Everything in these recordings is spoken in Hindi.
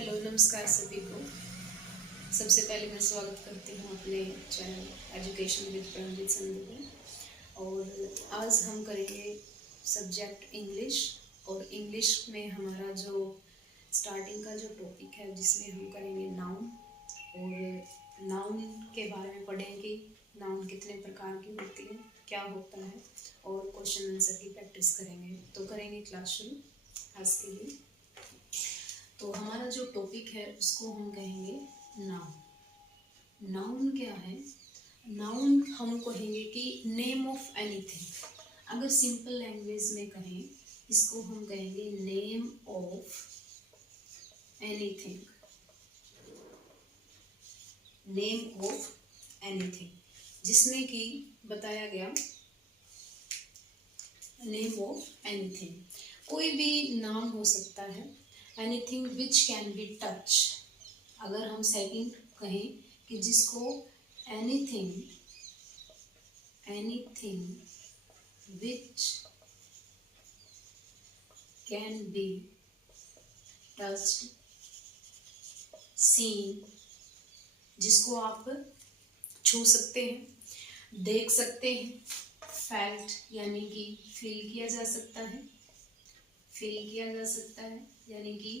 हेलो नमस्कार सभी को। सबसे पहले मैं स्वागत करती हूँ अपने चैनल एजुकेशन विद प्रमजीत संधू में। और आज हम करेंगे सब्जेक्ट इंग्लिश। और इंग्लिश में हमारा जो स्टार्टिंग का जो टॉपिक है जिसमें हम करेंगे नाउन। और नाउन के बारे में पढ़ेंगे, नाउन कितने प्रकार की होती है, क्या होता है, और क्वेश्चन आंसर की प्रैक्टिस करेंगे। तो करेंगे क्लास शुरू आज के लिए। तो हमारा जो टॉपिक है उसको हम कहेंगे नाउन। नाउन क्या है? नाउन हम कहेंगे कि नेम ऑफ एनीथिंग। अगर सिंपल लैंग्वेज में कहें इसको हम कहेंगे name of anything. Name of anything जिसमें कि बताया गया नेम ऑफ एनीथिंग, कोई भी नाम हो सकता है। Anything which can be touch. अगर हम सेकंड कहें कि जिसको anything which can be touched, seen, जिसको आप छू सकते हैं, देख सकते हैं। फेल्ट यानी कि फील किया जा सकता है, यानी कि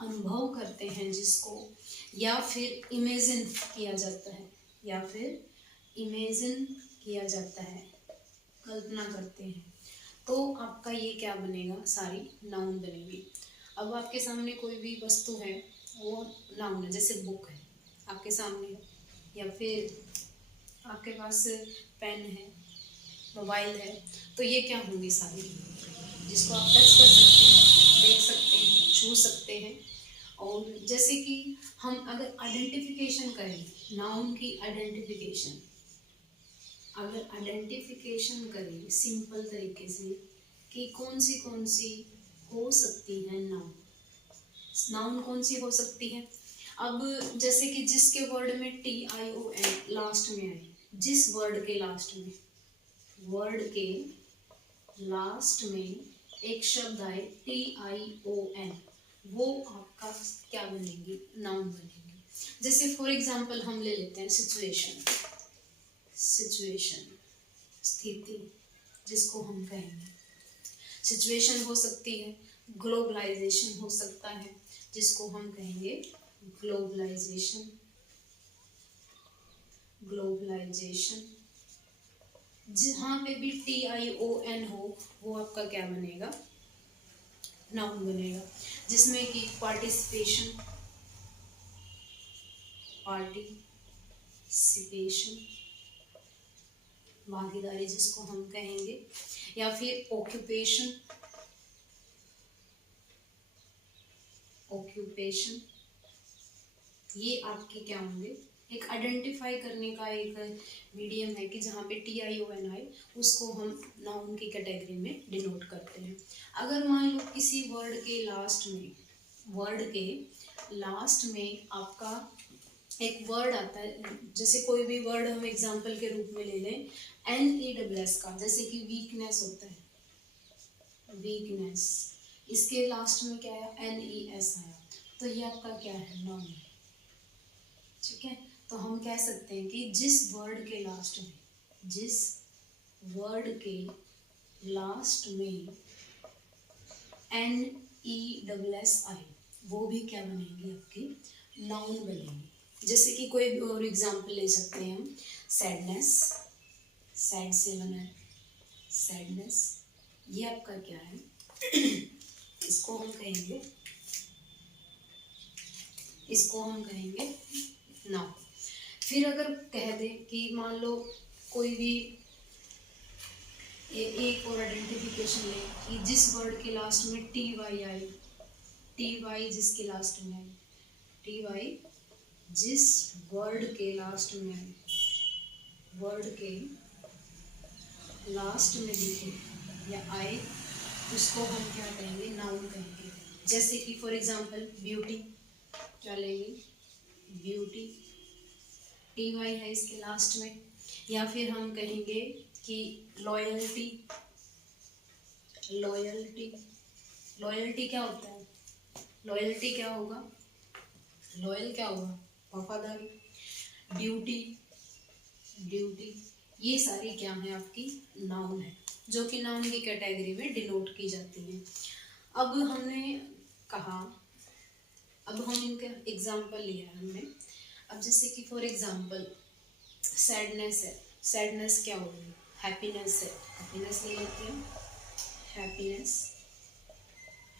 अनुभव करते हैं जिसको, या फिर इमेजिन किया जाता है, कल्पना करते हैं। तो आपका ये क्या बनेगा? सारी नाउन बनेगी। अब आपके सामने कोई भी वस्तु है वो नाउन है। जैसे बुक है आपके सामने, या फिर आपके पास पेन है, मोबाइल है, तो ये क्या होंगी? सारी, जिसको आप टच कर सकते हैं, देख सकते हैं, छू सकते हैं। और जैसे कि हम अगर आइडेंटिफिकेशन करें, नाउन की आइडेंटिफिकेशन, अगर आइडेंटिफिकेशन करें सिंपल तरीके से कि कौन सी हो सकती है नाउन कौन सी हो सकती है। अब जैसे कि जिसके वर्ड में TION लास्ट में आए, जिस वर्ड के लास्ट में एक शब्द आए TION, वो आपका क्या बनेगी? नाउन बनेगी। जैसे फॉर एग्जांपल हम ले लेते हैं सिचुएशन, स्थिति, जिसको हम कहेंगे सिचुएशन हो सकती है। ग्लोबलाइजेशन हो सकता है, जिसको हम कहेंगे ग्लोबलाइजेशन। जहाँ पे भी TION हो वो आपका क्या बनेगा? नाउन बनेगा। जिसमें कि पार्टिसिपेशन, भागीदारी जिसको हम कहेंगे, या फिर ऑक्यूपेशन, ये आपके क्या होंगे? एक आइडेंटिफाई करने का एक मीडियम है कि जहाँ पे TION आए उसको हम नाउन की कैटेगरी में डिनोट करते हैं। अगर मान लो किसी वर्ड के लास्ट में आपका एक वर्ड आता है, जैसे कोई भी वर्ड हम एग्जांपल के रूप में ले लें NESS का, जैसे कि वीकनेस होता है, वीकनेस, इसके लास्ट में क्या आया? NES आया, तो ये आपका क्या है? नाउन है। ठीक है, तो हम कह सकते हैं कि जिस वर्ड के लास्ट में NESS आए वो भी क्या बनेगी? आपकी नाउन बनेगी। जैसे कि कोई और एग्जांपल ले सकते हैं हम, सैडनेस, सैड से बना है सैडनेस, ये आपका क्या है? इसको हम कहेंगे नाउन। फिर अगर कह दे कि मान लो कोई भी एक और आइडेंटिफिकेशन ले कि जिस वर्ड के लास्ट में TY आए, TY जिसके लास्ट में आए, TY जिस वर्ड के लास्ट में दिखे या आए उसको हम क्या कहेंगे? नाउन कहेंगे। जैसे कि फॉर एग्जांपल ब्यूटी, क्या लेंगे? ब्यूटी, TY है इसके लास्ट में। या फिर हम कहेंगे कि लॉयल्टी क्या होता है? लॉयल्टी क्या होगा? लॉयल क्या हुआ, वफादारी। ड्यूटी, ड्यूटी, ये सारी क्या है आपकी नाउन है, जो कि नाउन की कैटेगरी में डिनोट की जाती है। अब हमने कहा, अब हम इनका एग्जाम्पल लिया है हमने। अब जैसे कि फॉर एग्जाम्पल सैडनेस है, सैडनेस क्या होगी, हैप्पीनेस है, हैप्पीनेस ले लेते हैं, हैप्पीनेस,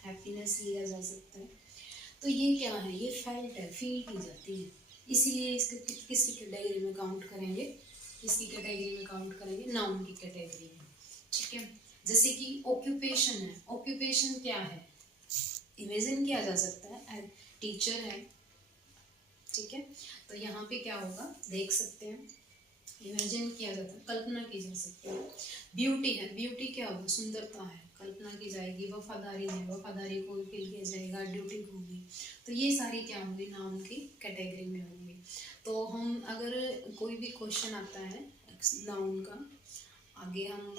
हैप्पीनेस लिया जा सकता है। तो ये क्या है, ये फेल्ट है, फील की जाती है, इसीलिए इसको किसकी कैटेगरी में काउंट करेंगे, किसकी कैटेगरी में काउंट करेंगे, नाउन की कैटेगरी में। ठीक है, जैसे कि ऑक्यूपेशन है, ऑक्यूपेशन क्या है, इमेजिन किया जा सकता है, टीचर है। ठीक है, तो यहाँ पे क्या होगा देख सकते हैं, इमेजिन किया जाता है, कल्पना की जा सकती है। ब्यूटी है, ब्यूटी क्या होगा, सुंदरता है, कल्पना की जाएगी। वफादारी है, वफादारी को फील किया जाएगा, ड्यूटी होगी। तो ये सारी क्या होंगी, नाउन की कैटेगरी में होंगी। तो हम अगर कोई भी क्वेश्चन आता है नाउन का, आगे हम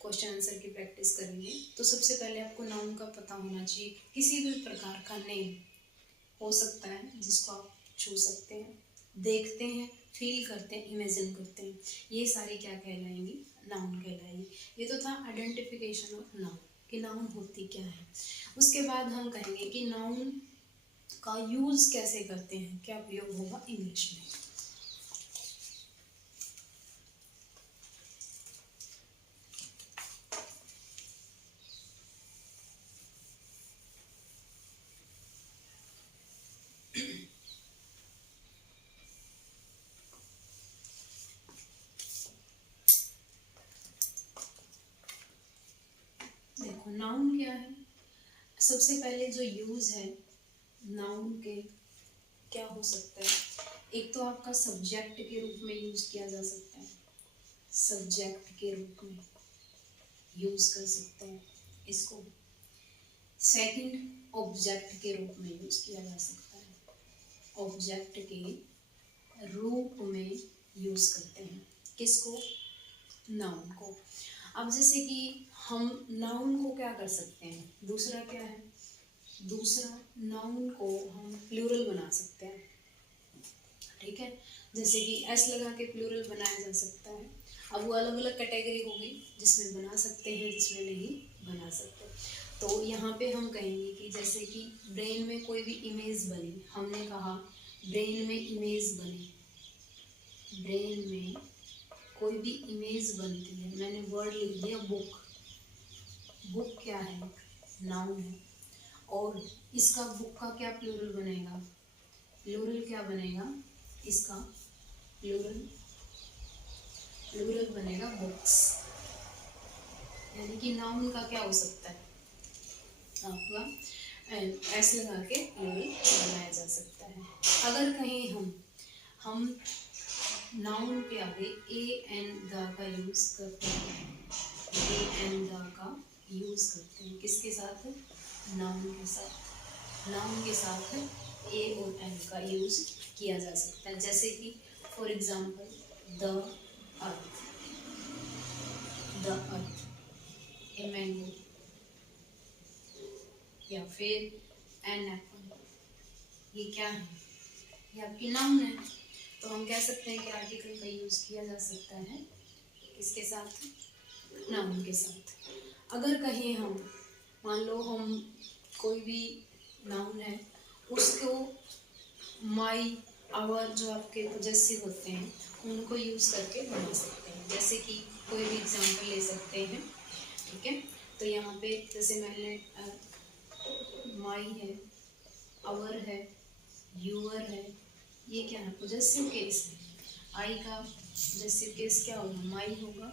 क्वेश्चन आंसर की प्रैक्टिस करेंगे, तो सबसे पहले आपको नाउन का पता होना चाहिए। किसी भी प्रकार का नेम हो सकता है जिसको आप छू सकते हैं, देखते हैं, फील करते हैं, इमेजिन करते हैं, ये सारी क्या कहलाएंगी, नाउन कहलाएंगी। ये तो था आइडेंटिफिकेशन ऑफ नाउन, कि नाउन होती क्या है। उसके बाद हम कहेंगे कि नाउन का यूज कैसे करते हैं, क्या प्रयोग होगा इंग्लिश में। देखो नाउन क्या है, सबसे पहले जो यूज है नाउन के क्या हो सकता है, एक तो आपका सब्जेक्ट के रूप में यूज किया जा सकता है, सब्जेक्ट के रूप में यूज कर सकते हैं इसको। सेकंड, ऑब्जेक्ट के रूप में यूज किया जा सकता है, ऑब्जेक्ट के रूप में यूज करते हैं किसको, नाउन को। अब जैसे कि हम नाउन को क्या कर सकते हैं, दूसरा क्या है, दूसरा नाउन को हम प्लूरल बना सकते हैं। ठीक है, जैसे कि एस लगा के प्लूरल बनाया जा सकता है। अब वो अलग अलग कैटेगरी होगी, जिसमें बना सकते हैं, जिसमें नहीं बना सकते। तो यहाँ पे हम कहेंगे कि जैसे कि ब्रेन में कोई भी इमेज बनी, हमने कहा ब्रेन में इमेज बनी, ब्रेन में कोई भी इमेज बनती है, मैंने वर्ड लिख दिया बुक, बुक क्या है, नाउन है। और इसका बुक का क्या प्लूरल बनेगा, प्लूरल क्या बनेगा इसका, प्लूरल, प्लूरल बनेगा बुक्स। यानी कि नाउन का क्या हो सकता है आपका एस लगा के प्लूरल बनाया जा सकता है। अगर कहें हम नाउन के आगे ए एन द का यूज करते हैं, ए एन द का यूज करते हैं किसके साथ, नाउन के साथ, नाउन के साथ ए और एन का यूज किया जा सकता है। जैसे कि for example the earth, the earth, a mango, या फिर एन एप्पल, ये क्या है, ये आपकी नाउन है। तो हम कह सकते हैं कि आर्टिकल का यूज किया जा सकता है किसके साथ, नाउन के साथ। अगर कहें हम, मान लो हम कोई भी नाउन है उसको माई, आवर जो आपके पॉजेसिव होते हैं उनको यूज करके बना सकते हैं। जैसे कि कोई भी एग्जांपल ले सकते हैं। ठीक है, तो यहाँ पे जैसे मैंने माई है, आवर है, यूअर है, ये क्या है पॉजेसिव केस है। आई का पॉजेसिव केस क्या होगा, माई होगा,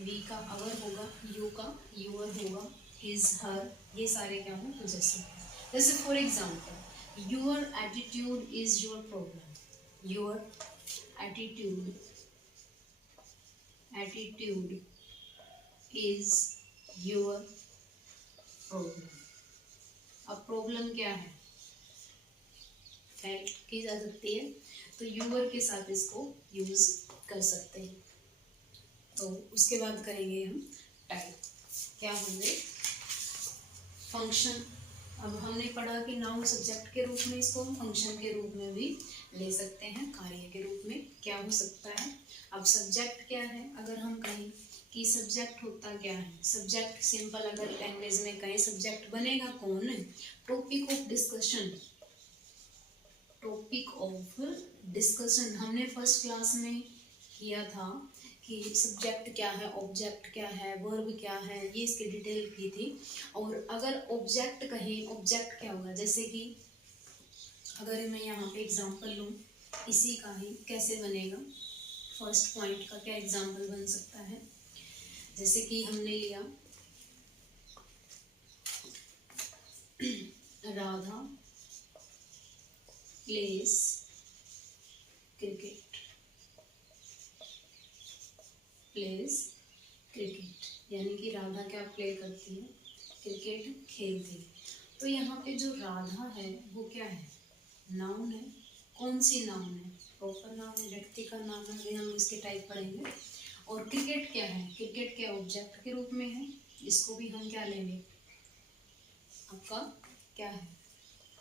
वी का आवर होगा, यू का यूअर होगा, हिज हर, ये सारे क्या होंगे पॉजेसिव। जैसे for example your attitude is your problem, your attitude, attitude is your problem. अब प्रॉब्लम क्या है, फैक्ट की जा सकती है, तो यूअर के साथ इसको यूज कर सकते हैं। तो उसके बाद करेंगे हम टाइप, क्या होंगे फंक्शन, अब हमने पढ़ा कि नाउन सब्जेक्ट के रूप में, इसको हम फंक्शन के रूप में भी ले सकते हैं, कार्य के रूप में क्या हो सकता है। अब सब्जेक्ट क्या है, अगर हम कहें कि सब्जेक्ट होता क्या है, सब्जेक्ट सिंपल अगर लैंग्वेज में कहें सब्जेक्ट बनेगा कौन है, topic of discussion. Topic of discussion हमने फर्स्ट क्लास में किया था कि सब्जेक्ट क्या है, ऑब्जेक्ट क्या है, वर्ब क्या है, ये इसकी डिटेल की थी। और अगर ऑब्जेक्ट कहें, ऑब्जेक्ट क्या होगा, जैसे कि अगर मैं यहाँ पे एग्जांपल लूँ इसी का ही, कैसे बनेगा, फर्स्ट पॉइंट का क्या एग्जांपल बन सकता है, जैसे कि हमने लिया Radha place cricket, place cricket, यानी कि राधा क्या प्ले करती है, क्रिकेट खेलती है। तो यहाँ पे जो राधा है वो क्या है, नाउन है। कौन सी नाउन है, प्रॉपर नाउन है, व्यक्ति का नाम है, अभी हम इसके टाइप पढ़ेंगे। और क्रिकेट क्या है, क्रिकेट क्या ऑब्जेक्ट के रूप में है, इसको भी हम क्या लेंगे, आपका क्या है,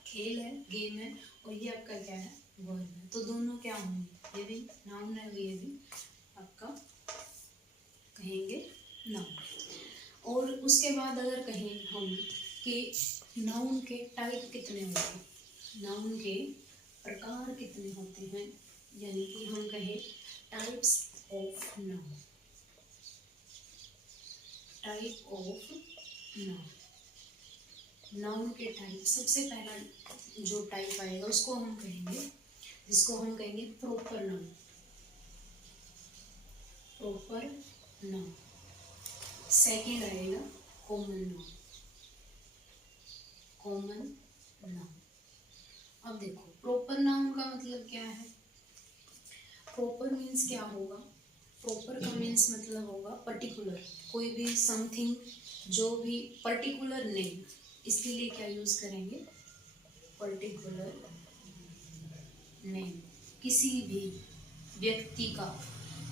खेल है, गेम है, और ये आपका क्या है, वर्ब है। तो दोनों क्या होंगे, ये भी नाउन है, ये भी आपका कहेंगे नाउन। और उसके बाद अगर कहें हम कि नाउन के टाइप कितने होते हैं, नाउन के प्रकार कितने होते हैं, यानी कि हम कहें types of noun, type of noun. Noun के टाइप, सबसे पहला जो टाइप आएगा उसको हम कहेंगे, जिसको हम कहेंगे proper noun, proper noun. Second आएगा कॉमन नाउन, कॉमन नाउन। अब देखो प्रॉपर नाउन का मतलब क्या है, प्रॉपर मीन्स क्या होगा, प्रॉपर का मीन्स मतलब होगा पर्टिकुलर, कोई भी समथिंग जो भी पर्टिकुलर नेम, इसके लिए क्या यूज करेंगे, पर्टिकुलर नेम, किसी भी व्यक्ति का,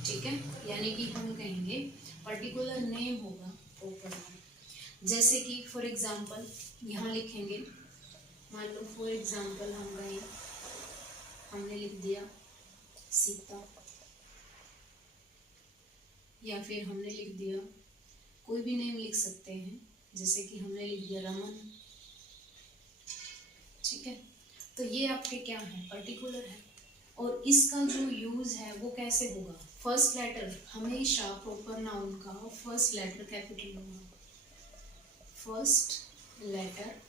ठीक है, यानी कि हम कहेंगे पर्टिकुलर नेम होगा प्रॉपर नाउन। जैसे कि फॉर एग्जांपल यहाँ लिखेंगे, मान लो फॉर एग्जांपल हम कहें, हमने लिख दिया सीता, या फिर हमने लिख दिया कोई भी नेम लिख सकते हैं, जैसे कि हमने लिख दिया रमन, ठीक है। तो ये आपके क्या है, पर्टिकुलर है। और इसका जो यूज है वो कैसे होगा, फर्स्ट लेटर, हमेशा प्रॉपर नाउन का फर्स्ट लेटर कैपिटल होगा, first letter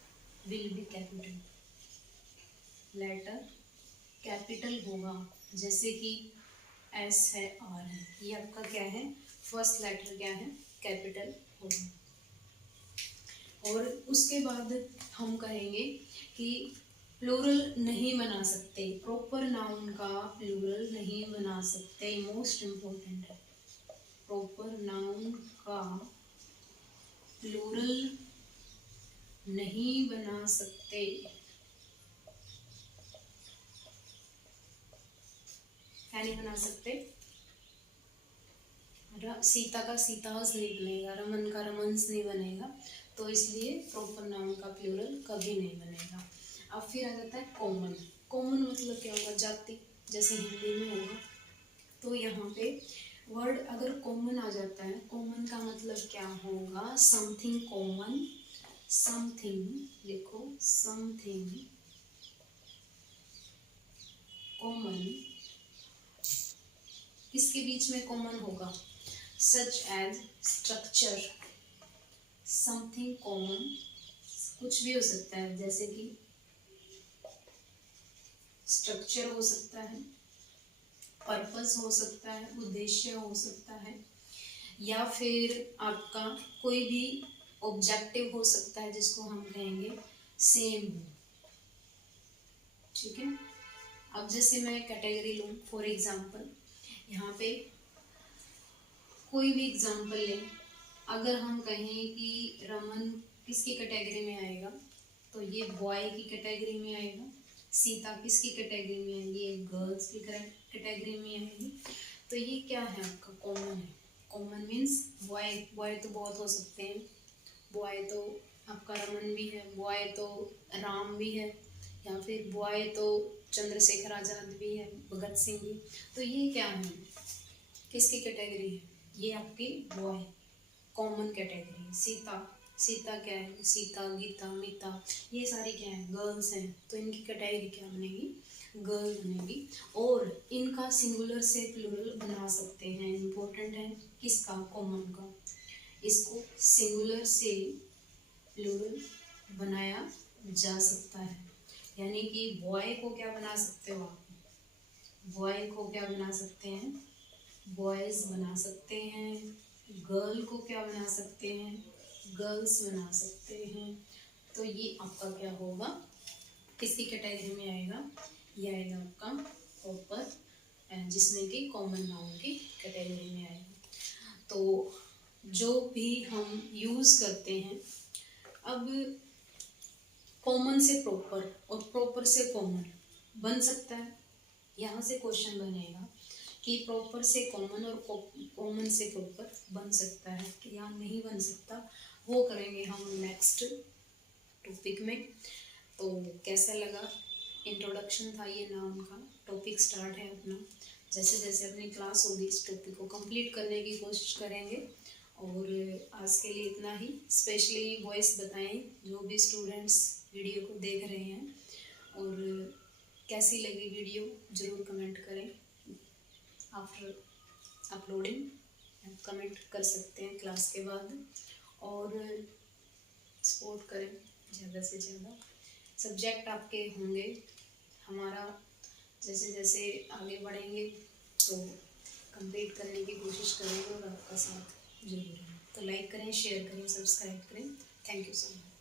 will be capital, letter capital होगा, जैसे कि एस है, आर है, ये आपका क्या है, फर्स्ट लेटर क्या है, कैपिटल होगा। और उसके बाद हम कहेंगे कि प्लूरल नहीं बना सकते, प्रॉपर नाउन का प्लूरल नहीं बना सकते, मोस्ट इम्पोर्टेंट है, प्रॉपर नाउन का प्लूरल नहीं बना सकते, क्या नहीं बना सकते, सीता का सीतास नहीं बनेगा, रमन का रमन्स नहीं बनेगा, तो इसलिए प्रॉपर नाउन का प्लूरल कभी नहीं बनेगा। अब फिर आ जाता है कॉमन, कॉमन मतलब क्या होगा, जाति, जैसे हिंदी में होगा। तो यहाँ पे वर्ड अगर कॉमन आ जाता है, कॉमन का मतलब क्या होगा, समथिंग कॉमन, समथिंग लिखो, समथिंग कॉमन, किसके बीच में कॉमन होगा, such as structure, something common कुछ भी हो सकता है, जैसे कि स्ट्रक्चर हो सकता है, पर्पस हो सकता है, उद्देश्य हो सकता है, या फिर आपका कोई भी ऑब्जेक्टिव हो सकता है, जिसको हम कहेंगे सेम हो, ठीक है। अब जैसे मैं कैटेगरी लूँ, फॉर एग्जांपल यहाँ पे कोई भी एग्जांपल लें, अगर हम कहें कि रमन किसकी कैटेगरी में आएगा, तो ये बॉय की कैटेगरी में आएगा, सीता किसकी कैटेगरी में आएगी, ये गर्ल्स की कैटेगरी में आएगी। तो ये क्या है, आपका कॉमन है, कॉमन मीन्स बॉय, बॉय तो बहुत हो सकते हैं, बॉय तो आपका रमन भी है, बॉय तो राम भी है, या फिर बॉय तो चंद्रशेखर आज़ाद भी है, भगत सिंह भी। तो ये क्या है, किसकी कैटेगरी है, ये आपकी बॉय कॉमन कैटेगरी है। सीता, सीता क्या है, सीता, गीता, मीता, ये सारी क्या है, गर्ल्स हैं। तो इनकी कैटेगरी क्या बनेगी, गर्ल बनेगी। और इनका सिंगुलर से प्लूरल बना सकते हैं, इम्पोर्टेंट है किसका, कॉमन का। इसको सिंगुलर से प्लूरल बनाया जा सकता है, यानी कि बॉय को क्या बना सकते हो आप, बॉय को क्या बना सकते हैं, बॉयज बना सकते हैं। गर्ल को क्या बना सकते हैं, गर्ल्स बना सकते हैं। तो ये आपका क्या होगा, किसकी कैटेगरी में आएगा, ये आएगा आपका प्रॉपर, जिसमें कि कॉमन नाउन की कैटेगरी में आएगा। तो जो भी हम यूज़ करते हैं, अब कॉमन से प्रॉपर और प्रॉपर से कॉमन बन सकता है, यहाँ से क्वेश्चन बनेगा कि प्रॉपर से कॉमन और कॉमन से प्रॉपर बन सकता है कि या नहीं बन सकता, वो करेंगे हम नेक्स्ट टॉपिक में। तो कैसा लगा, इंट्रोडक्शन था ये नाउन का, टॉपिक स्टार्ट है अपना। जैसे जैसे अपनी क्लास होगी इस टॉपिक को कंप्लीट करने की कोशिश करेंगे। और आज के लिए इतना ही। स्पेशली वॉइस बताएं जो भी स्टूडेंट्स वीडियो को देख रहे हैं, और कैसी लगी वीडियो ज़रूर कमेंट करें। आफ्टर अपलोडिंग कमेंट कर सकते हैं क्लास के बाद, और सपोर्ट करें ज़्यादा से ज़्यादा। सब्जेक्ट आपके होंगे, हमारा जैसे जैसे आगे बढ़ेंगे तो कंप्लीट करने की कोशिश करेंगे, और आपका साथ जरूर है। तो लाइक करें, शेयर करें, सब्सक्राइब करें। Thank you so much.